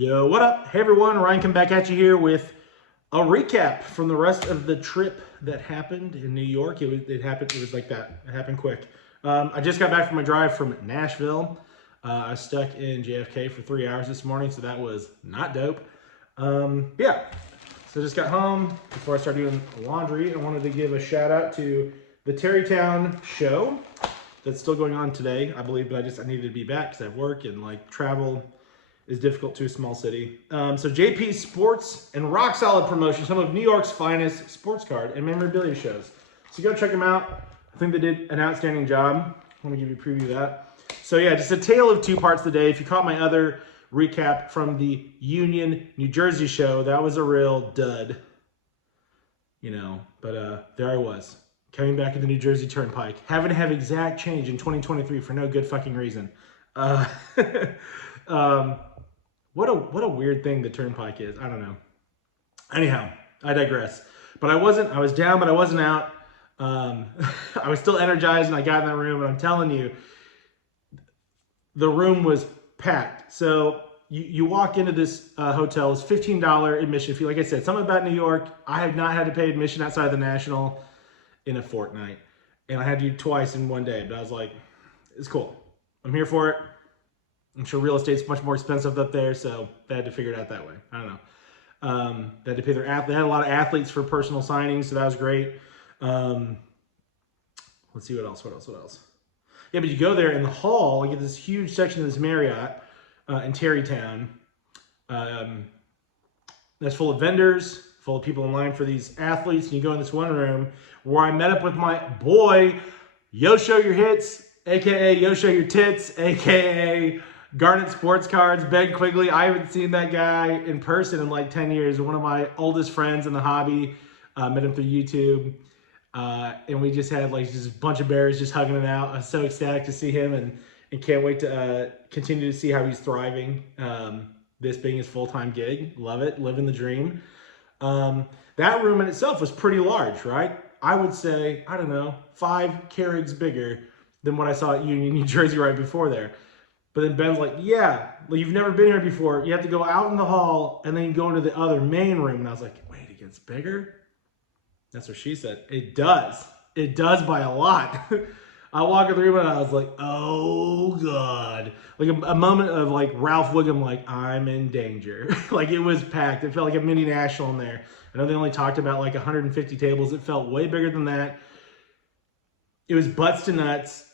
Yo, what up? Hey everyone, Ryan come back at you here with a recap from the rest of the trip that happened in New York. It was like that. It happened quick. I just got back from my drive from Nashville. I was stuck in JFK for 3 hours this morning, so that was not dope. Yeah, so just got home. Before I start doing laundry, I wanted to give a shout out to the Tarrytown show that's still going on today, I believe, but I needed to be back because I have work and like travel is difficult to a small city. So JP's Sports and Rock Solid Promotion, some of New York's finest sports card and memorabilia shows. So go check them out. I think they did an outstanding job. Let me give you a preview of that. So yeah, just a tale of two parts today. If you caught my other recap from the Union, New Jersey show, that was a real dud, you know, but there I was, coming back to the New Jersey Turnpike, having to have exact change in 2023 for no good fucking reason. What a weird thing the Turnpike is. I don't know. Anyhow, I digress. But I was down, but I wasn't out. I was still energized and I got in that room, and I'm telling you, the room was packed. So you walk into this hotel, it's $15 admission fee. Like I said, something about New York, I have not had to pay admission outside of the National in a fortnight. And I had to do twice in one day, but I was like, it's cool. I'm here for it. I'm sure real estate's much more expensive up there, so they had to figure it out that way. I don't know. They had to pay their they had a lot of athletes for personal signings, so that was great. Let's see what else. Yeah, but you go there in the hall, you get this huge section of this Marriott in Tarrytown. That's full of vendors, full of people in line for these athletes, and you go in this one room where I met up with my boy, Yo Show Your Hits, aka Yo Show Your Tits, aka Garnet Sports Cards, Ben Quigley. I haven't seen that guy in person in like 10 years. One of my oldest friends in the hobby. Met him through YouTube. And we just had like just a bunch of bears just hugging it out. I was so ecstatic to see him and can't wait to continue to see how he's thriving. This being his full-time gig. Love it. Living the dream. That room in itself was pretty large, right? I would say, I don't know, 5 Keurigs bigger than what I saw at Union, New Jersey right before there. But then Ben's like, yeah, well, you've never been here before. You have to go out in the hall and then you go into the other main room. And I was like, wait, it gets bigger? That's what she said. It does. It does by a lot. I walk in the room and I was like, oh God. Like a moment of like Ralph Wiggum, like, I'm in danger. Like it was packed. It felt like a mini national in there. I know they only talked about like 150 tables. It felt way bigger than that. It was butts to nuts,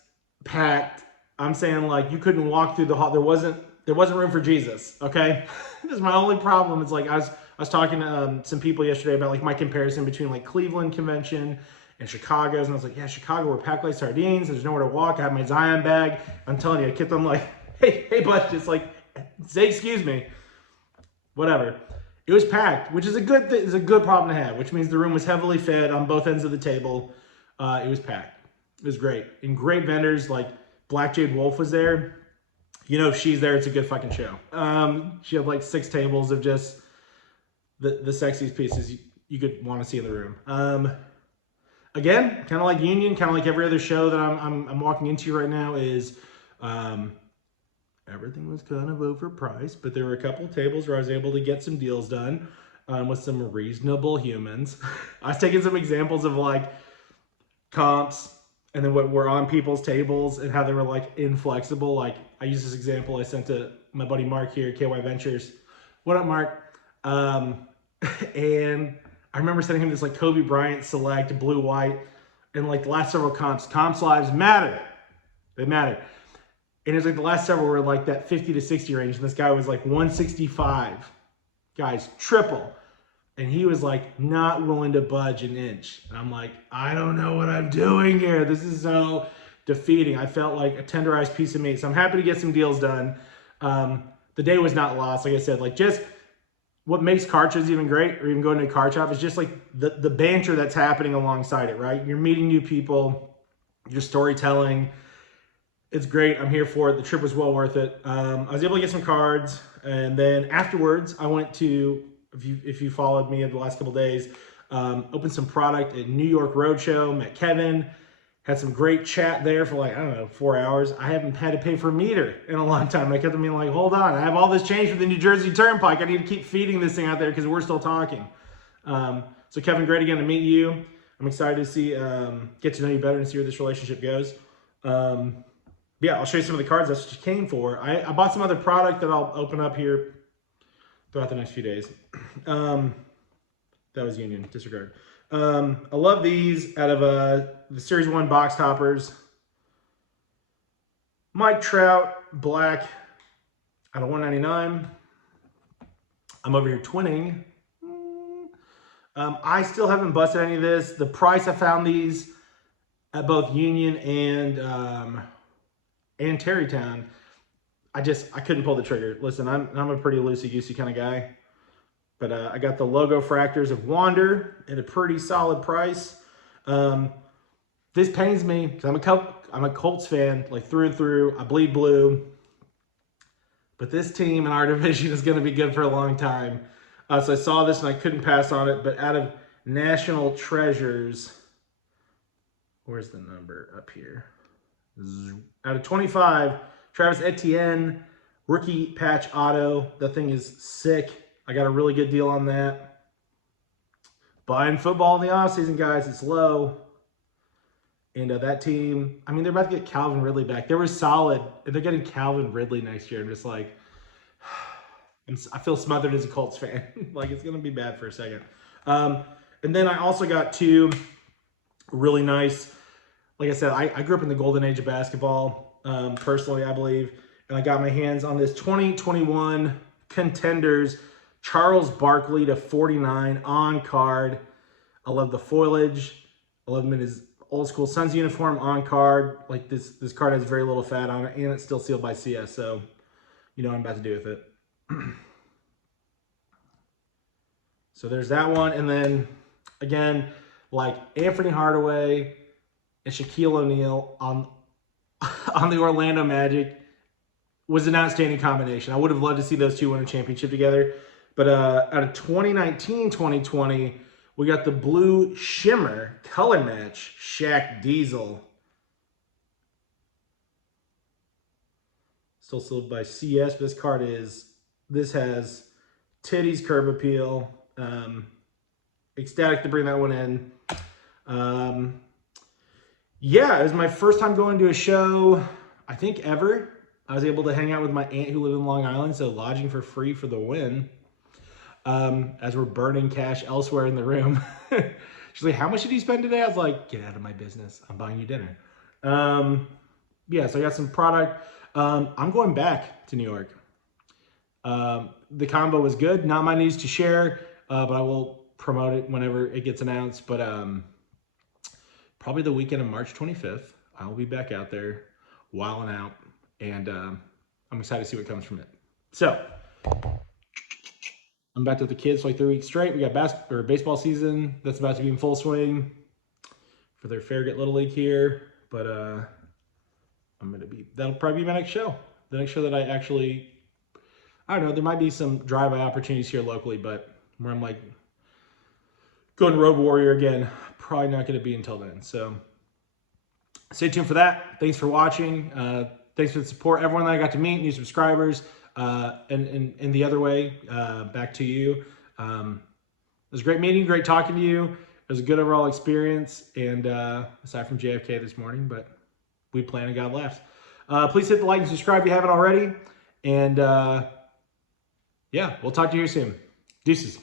packed. I'm saying like you couldn't walk through the hall. There wasn't room for Jesus. Okay, this is my only problem. It's like I was talking to some people yesterday about like my comparison between like Cleveland convention and Chicago's, and I was like, yeah, Chicago, we're packed like sardines. There's nowhere to walk. I have my Zion bag. I'm telling you, I kept them like, hey, bud, just like say excuse me, whatever. It was packed, which is a good thing. Is a good problem to have, which means the room was heavily fed on both ends of the table. It was packed. It was great, and great vendors like Black Jade Wolf was there. You know, if she's there, it's a good fucking show. She had like 6 tables of just the sexiest pieces you could want to see in the room. Again, kind of like Union, kind of like every other show that I'm walking into right now is everything was kind of overpriced, but there were a couple of tables where I was able to get some deals done with some reasonable humans. I was taking some examples of like comps and then what were on people's tables and how they were like inflexible. Like I used this example I sent to my buddy Mark here, KY Ventures. What up, Mark? And I remember sending him this like Kobe Bryant select blue white, and like the last several comps lives matter. They matter. And it's like the last several were like that 50 to 60 range, and this guy was like 165. Guys, triple. And he was like not willing to budge an inch. And I'm like, I don't know what I'm doing here. This is so defeating. I felt like a tenderized piece of meat. So I'm happy to get some deals done. The day was not lost. Like I said, like just what makes car shows even great, or even going to a car shop, is just like the banter that's happening alongside it, right? You're meeting new people, you're storytelling. It's great. I'm here for it. The trip was well worth it. I was able to get some cards. And then afterwards, I went to, if you followed me in the last couple of days, opened some product at New York Roadshow, met Kevin, Had some great chat there for like, I don't know, 4 hours. I haven't had to pay for a meter in a long time. I kept being like, hold on, I have all this change for the New Jersey Turnpike. I need to keep feeding this thing out there because we're still talking. So Kevin, great again to meet you. I'm excited to see, get to know you better and see where this relationship goes. Yeah, I'll show you some of the cards that's what you came for. I bought some other product that I'll open up here throughout the next few days. That was Union, disregard. I love these out of the Series 1 box toppers. Mike Trout, black, out of 199. I'm over here twinning. I still haven't busted any of this. The price I found these at both Union and Tarrytown, I couldn't pull the trigger. Listen, I'm a pretty loosey-goosey kind of guy. But I got the logo fractors of Wander at a pretty solid price. This pains me because I'm a Colts fan, like through and through. I bleed blue. But this team in our division is going to be good for a long time. So I saw this and I couldn't pass on it. But out of National Treasures, where's the number up here? Out of 25, Travis Etienne, rookie patch auto. That thing is sick. I got a really good deal on that. Buying football in the offseason, guys, it's low. And that team, I mean, they're about to get Calvin Ridley back. They were solid. And they're getting Calvin Ridley next year. I'm just like, I feel smothered as a Colts fan. Like, it's going to be bad for a second. And then I also got two really nice, like I said, I grew up in the golden age of basketball, personally, I believe. And I got my hands on this 2021 Contenders Charles Barkley to 49 on card. I love the foliage. I love him in his old school Suns uniform on card. Like this card has very little fat on it, and it's still sealed by CS. So you know what I'm about to do with it. So there's that one. And then again, like Anthony Hardaway and Shaquille O'Neal on the Orlando Magic was an outstanding combination. I would have loved to see those two win a championship together. But out of 2019-2020, we got the blue shimmer color match Shaq Diesel. Still sealed by CS, but this has titties curb appeal. Ecstatic to bring that one in. Yeah, it was my first time going to a show, I think ever. I was able to hang out with my aunt who lived in Long Island, so lodging for free for the win. As we're burning cash elsewhere in the room. She's like, how much did you spend today? I was like, get out of my business. I'm buying you dinner. Yeah, so I got some product. I'm going back to New York. The combo was good. Not my news to share, but I will promote it whenever it gets announced. But probably the weekend of March 25th, I'll be back out there wilding out. And I'm excited to see what comes from it. So I'm back with the kids for like 3 weeks straight. We got baseball season that's about to be in full swing for their Farragut Little League here. But that'll probably be my next show. The next show that I don't know, there might be some drive-by opportunities here locally, but where I'm like going Road Warrior again, probably not going to be until then. So stay tuned for that. Thanks for watching. Thanks for the support. Everyone that I got to meet, new subscribers. And the other way, back to you. It was a great meeting, great talking to you. It was a good overall experience, and aside from JFK this morning, but we planned and got laughs. Please hit the like and subscribe if you haven't already. And yeah, we'll talk to you soon. Deuces.